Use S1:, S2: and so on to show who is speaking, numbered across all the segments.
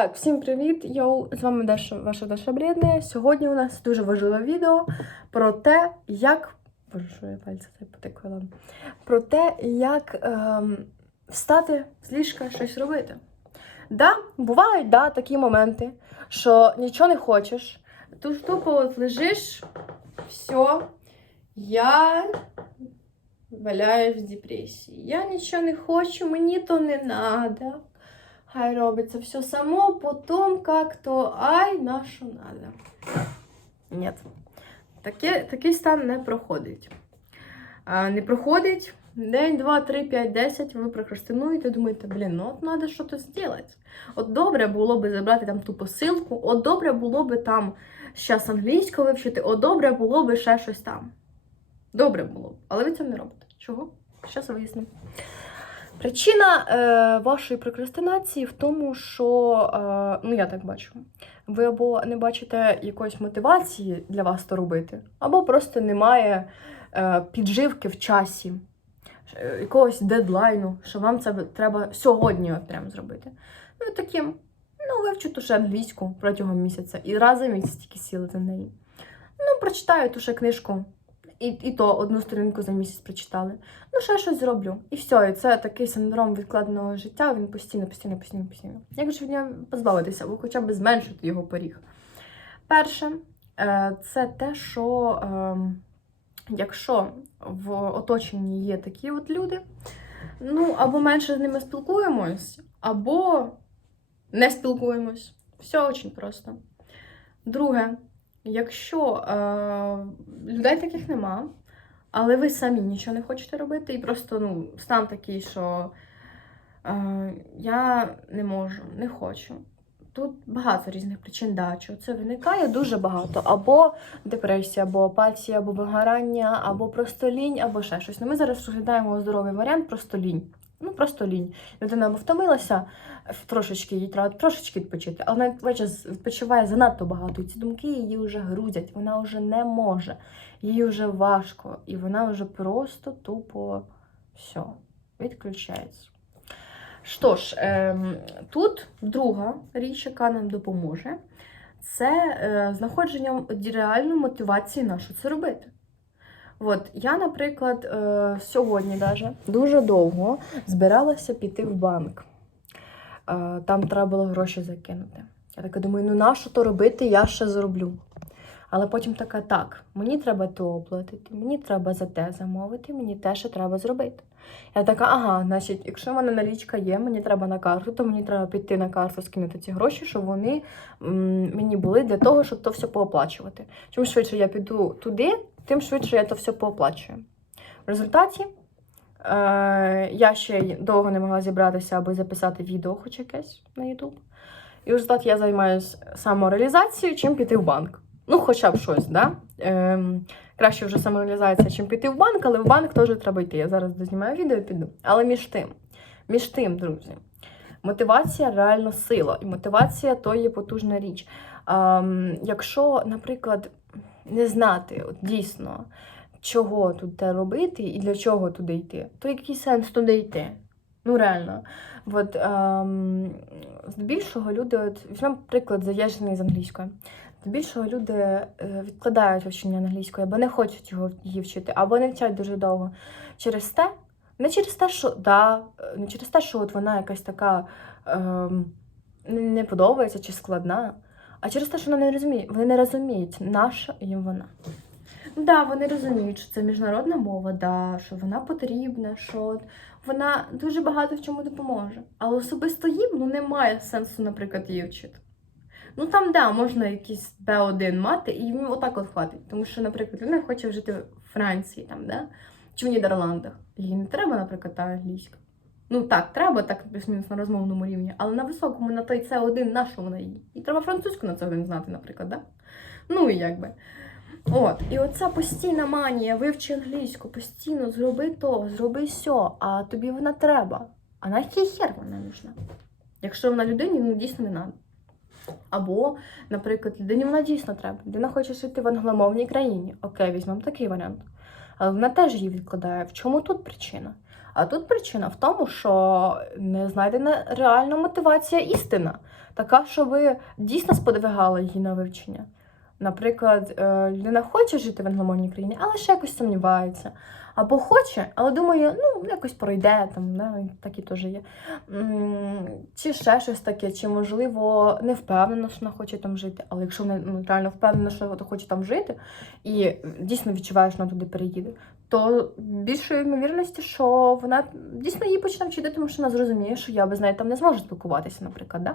S1: Так, всім привіт! Йоу, з вами Даша, ваша Даша Бредне. Сьогодні у нас дуже важливе відео про те, як. Боже, що я пальці це потикала. Про те, як ем, встати з ліжка щось робити. Да, бувають да, такі моменти, що нічого не хочеш. Тут тупо от лежиш, все, я валяюсь в депресії. Я нічого не хочу, мені то не надо. Хай робиться все само, потом как-то ай, на що надо. Нет. Таке, такий стан не проходить. Не проходить день, два, три, п'ять, десять, ви прокрастинуєте, думаєте, блін, ну от треба щось зробити. От добре було би забрати там ту посилку, от добре було би там щас англійську вивчити, от добре було би ще щось там. Добре було б, але ви цього не робите. Чого? Щас вияснимо. Причина е, вашої прокрастинації в тому, що, е, ну я так бачу, ви або не бачите якоїсь мотивації для вас то робити, або просто немає е, підживки в часі, е, якогось дедлайну, що вам це треба сьогодні от прям зробити. Ну, таким, ну, вивчу ту ще англійську протягом місяця і раз за місяць тільки сіли за неї. Ну, прочитаю ту ще книжку. І, і то одну сторінку за місяць прочитали. Ну, ще щось зроблю. І все. І це такий синдром відкладеного життя, він постійно, постійно, постійно, постійно. Як же від нього позбавитися, або хоча б зменшити його поріг? Перше, е, це те, що ем, якщо в оточенні є такі от люди, ну, або менше з ними спілкуємось, або не спілкуємось. Все дуже просто. Друге, якщо е, людей таких нема, але ви самі нічого не хочете робити, і просто ну, стан такий, що е, я не можу, не хочу. Тут багато різних причин да, чого це виникає дуже багато. Або депресія, або апатія, або вигорання, або просто лінь, або ще щось. Ну, ми зараз розглядаємо здоровий варіант, просто лінь. Ну, просто лінь. Людина або втомилася трошечки, їй треба трошечки відпочити, але вона вечір відпочиває занадто багато. І ці думки її вже грузять, вона вже не може, їй вже важко, і вона вже просто тупо все, відключається. Що ж, ем, тут друга річ, яка нам допоможе, це е, знаходження реальної мотивації на що це робити. От я, наприклад, е, сьогодні даже дуже довго збиралася піти в банк. Е, Там треба було гроші закинути. Я така думаю, ну на що то робити, я ще зроблю. Але потім така, так, мені треба то оплатити, мені треба за те замовити, мені те ще треба зробити. Я така, ага, значить, якщо в мене налічка є, мені треба на карту, то мені треба піти на карту, скинути ці гроші, щоб вони мені були для того, щоб то все пооплачувати. Чим швидше я піду туди, тим швидше я то все пооплачую. В результаті е, я ще довго не могла зібратися, аби записати відео хоч якесь на YouTube. І в результаті я займаюся самореалізацією, чим піти в банк. Ну, хоча б щось, да? Ем, краще вже самореалізація, чим піти в банк, але в банк теж треба йти. Я зараз дознімаю відео і піду. Але між тим, між тим, друзі, мотивація реально сила. І мотивація то є потужна річ. Ем, якщо, наприклад, не знати от, дійсно, чого тут робити і для чого туди йти, то який сенс туди йти? Ну, реально. От, ем, здебільшого люди, от, візьмемо приклад заїжджений з англійської. Здебільшого люди е, відкладають вивчення англійської, або не хочуть його її вчити, або не вчать дуже довго. Через те, не через те, що да, е, не через те, що от вона якась така ем, не- подобається чи складна, а через те, що вони не розуміють, вони не розуміють, наша їм вона. Да, вони розуміють, що це міжнародна мова, да, що вона потрібна, що вона дуже багато в чому допоможе. Але особисто їм ну, немає сенсу, наприклад, її вчити. Ну там, да, можна якийсь Б1 мати, і їм отак от хватить. Тому що, наприклад, людина хоче жити в Франції там, да? чи в Нідерландах. Їй не треба, наприклад, та англійська. Ну так, треба, так плюс-мінус на розмовному рівні, але на високому на той С1 на що вона їй? І треба французьку на один знати, наприклад, да? Ну і якби. От, і оця постійна манія, вивчи англійську, постійно зроби то, зроби сьо, а тобі вона треба. А на який хер вона нужна? Якщо вона людині ну, дійсно не треба. Або, наприклад, людині вона дійсно треба. Людина хоче жити в англомовній країні. Окей, візьмемо такий варіант. Але вона теж її відкладає. В чому тут причина? А тут причина в тому, що не знайдена реальна мотивація істина, така, що ви дійсно сподвигали її на вивчення. Наприклад, е, людина хоче жити в англомовній країні, але ще якось сумнівається. Або хоче, але думає, ну, якось пройде, там, і такі теж є. Чи ще щось таке, чи, можливо, не впевнена, що вона хоче там жити. Але якщо вона ну, реально впевнена, що вона хоче там жити, і дійсно відчуває, що вона туди переїде, то більшої ймовірності, що вона дійсно її почне вчити, тому що вона зрозуміє, що я без неї там не зможу спілкуватися, наприклад. Да?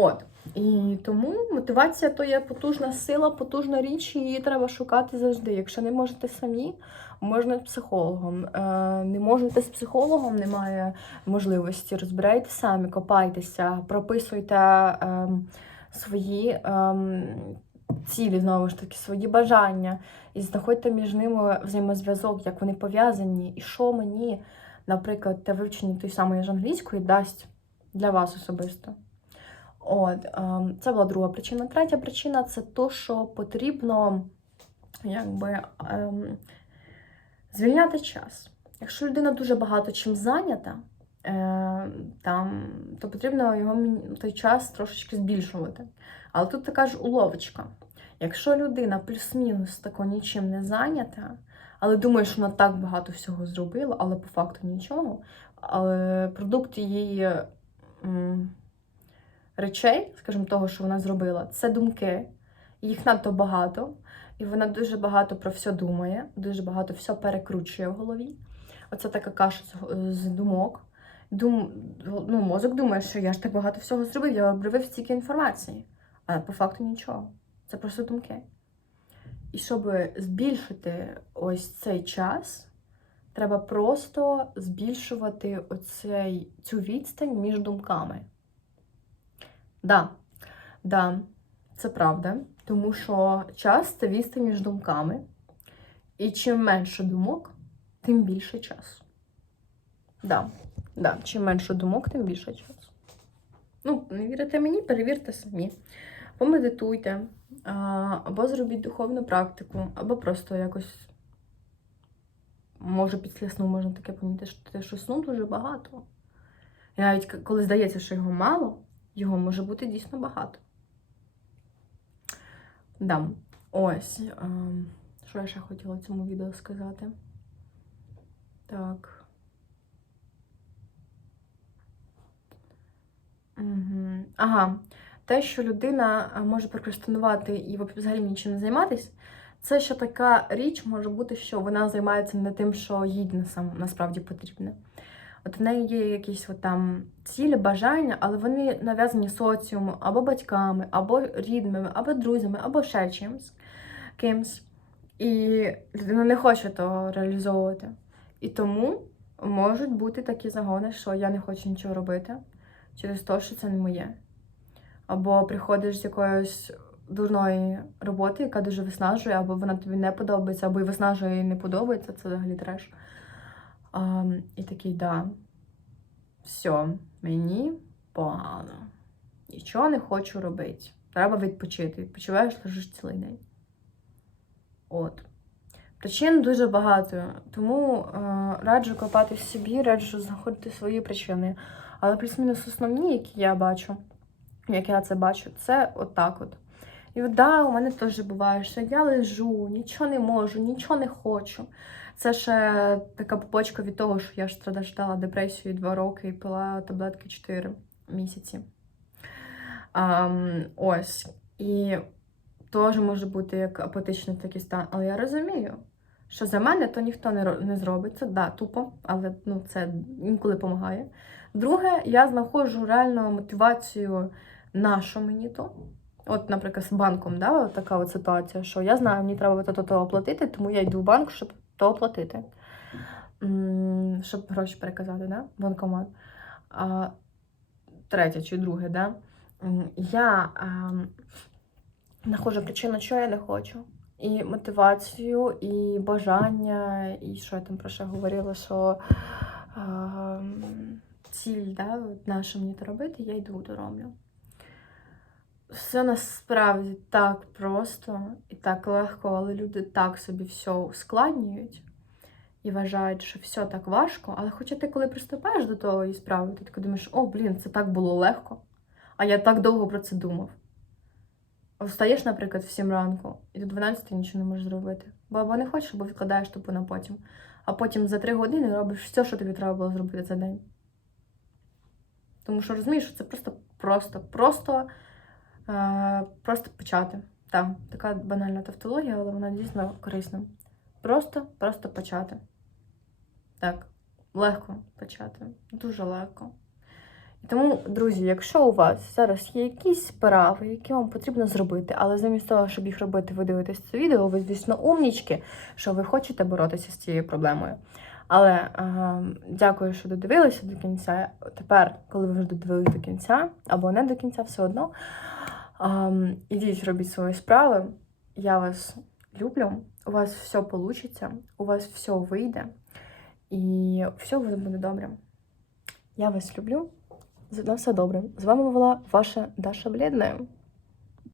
S1: От. І тому мотивація то є потужна сила, потужна річ, її треба шукати завжди. Якщо не можете самі, можна з психологом. Е, не можете з психологом, немає можливості. Розбирайте самі, копайтеся, прописуйте ем, свої ем, цілі, знову ж таки, свої бажання, і знаходьте між ними взаємозв'язок, як вони пов'язані, і що мені, наприклад, те вивчення той самої ж англійської дасть для вас особисто. От, ем, це була друга причина. Третя причина це то, що потрібно якби, ем, звільняти час. Якщо людина дуже багато чим зайнята, е, там, то потрібно його той час трошечки збільшувати. Але тут така ж уловочка. Якщо людина плюс-мінус тако нічим не зайнята, але думає, що вона так багато всього зробила, але по факту нічого, але продукт її речей, скажімо, того, що вона зробила, це думки. Їх надто багато, і вона дуже багато про все думає, дуже багато все перекручує в голові. Оце така каша з, думок. Дум, ну, мозок думає, що я ж так багато всього зробив, я обривив стільки інформації. Але по факту нічого. Це просто думки. І щоб збільшити ось цей час, треба просто збільшувати оцей, цю відстань між думками. Да, да, це правда, тому що час це відстань між думками. І чим менше думок, тим більше часу. Да, да, чим менше думок, тим більше часу. Ну, не вірите мені, перевірте самі. Помедитуйте, або зробіть духовну практику, або просто якось. Може, після сну можна таке помітити, що, сну дуже багато. І навіть коли здається, що його мало, його може бути дійсно багато. Да. Ось. ем, Що я ще хотіла цьому відео сказати? Так. Угу. Ага. Те, що людина е, може прокрастинувати і взагалі нічим не займатися, це ще така річ може бути, що вона займається не тим, що їй насправді потрібне. От в неї є якісь от там цілі, бажання, але вони нав'язані соціумом, або батьками, або рідними, або друзями, або ще чимось кимсь. І людина не хоче того реалізовувати. І тому можуть бути такі загони, що я не хочу нічого робити через те, що це не моє. Або приходиш з якоїсь дурної роботи, яка дуже виснажує, або вона тобі не подобається, або і виснажує і не подобається, це взагалі треш. А, і такий, да, все, мені погано. Нічого не хочу робити. Треба відпочити. Відпочиваєш, лежиш цілий день. От. Причин дуже багато, тому е, раджу копати в собі, раджу знаходити свої причини. Але плюс-мінус основні, які я бачу, як я це бачу, це отак от. І да, у мене теж буває, що я лежу, нічого не можу, нічого не хочу. Це ще така побочка від того, що я ж страждала депресією 2 роки і пила таблетки 4 місяці. Ам, ось. І теж може бути як апатичний такий стан. Але я розумію, що за мене то ніхто не, не зробить. Це да, тупо, але ну, це інколи допомагає. Друге, я знаходжу реальну мотивацію на що мені то. От, наприклад, з банком, да, от така от ситуація, що я знаю, мені треба то, то, то оплатити, тому я йду в банк, щоб то оплатити. Щоб гроші переказати, да? банкомат. А, третє чи друге, да? Я ем, знаходжу причину, що я не хочу. І мотивацію, і бажання, і що я там про що говорила, що ем, ціль, да, от на що мені то робити, я йду то роблю. Все насправді так просто і так легко, але люди так собі все ускладнюють. і вважають, що все так важко, але хоча ти коли приступаєш до того і справи, ти таки думаєш, о, блін, це так було легко, а я так довго про це думав. Встаєш, наприклад, в 7 ранку, і до 12 нічого не можеш зробити. Бо або не хочеш, або відкладаєш тупо на потім. А потім за 3 години робиш все, що тобі треба було зробити за день. Тому що розумієш, що це просто, просто, просто, просто почати. Так, така банальна тавтологія, але вона дійсно корисна. Просто, просто почати. Так, легко почати. Дуже легко. І тому, друзі, якщо у вас зараз є якісь справи, які вам потрібно зробити, але замість того, щоб їх робити, ви дивитесь це відео, ви, звісно, умнічки, що ви хочете боротися з цією проблемою. Але е, дякую, що додивилися до кінця. Тепер, коли ви вже додивилися до кінця, або не до кінця, все одно, е, ідіть, робіть свої справи. Я вас люблю, у вас все вийде, у вас все вийде, і все буде добре. Я вас люблю. На все добре. З вами була ваша Даша Бледна.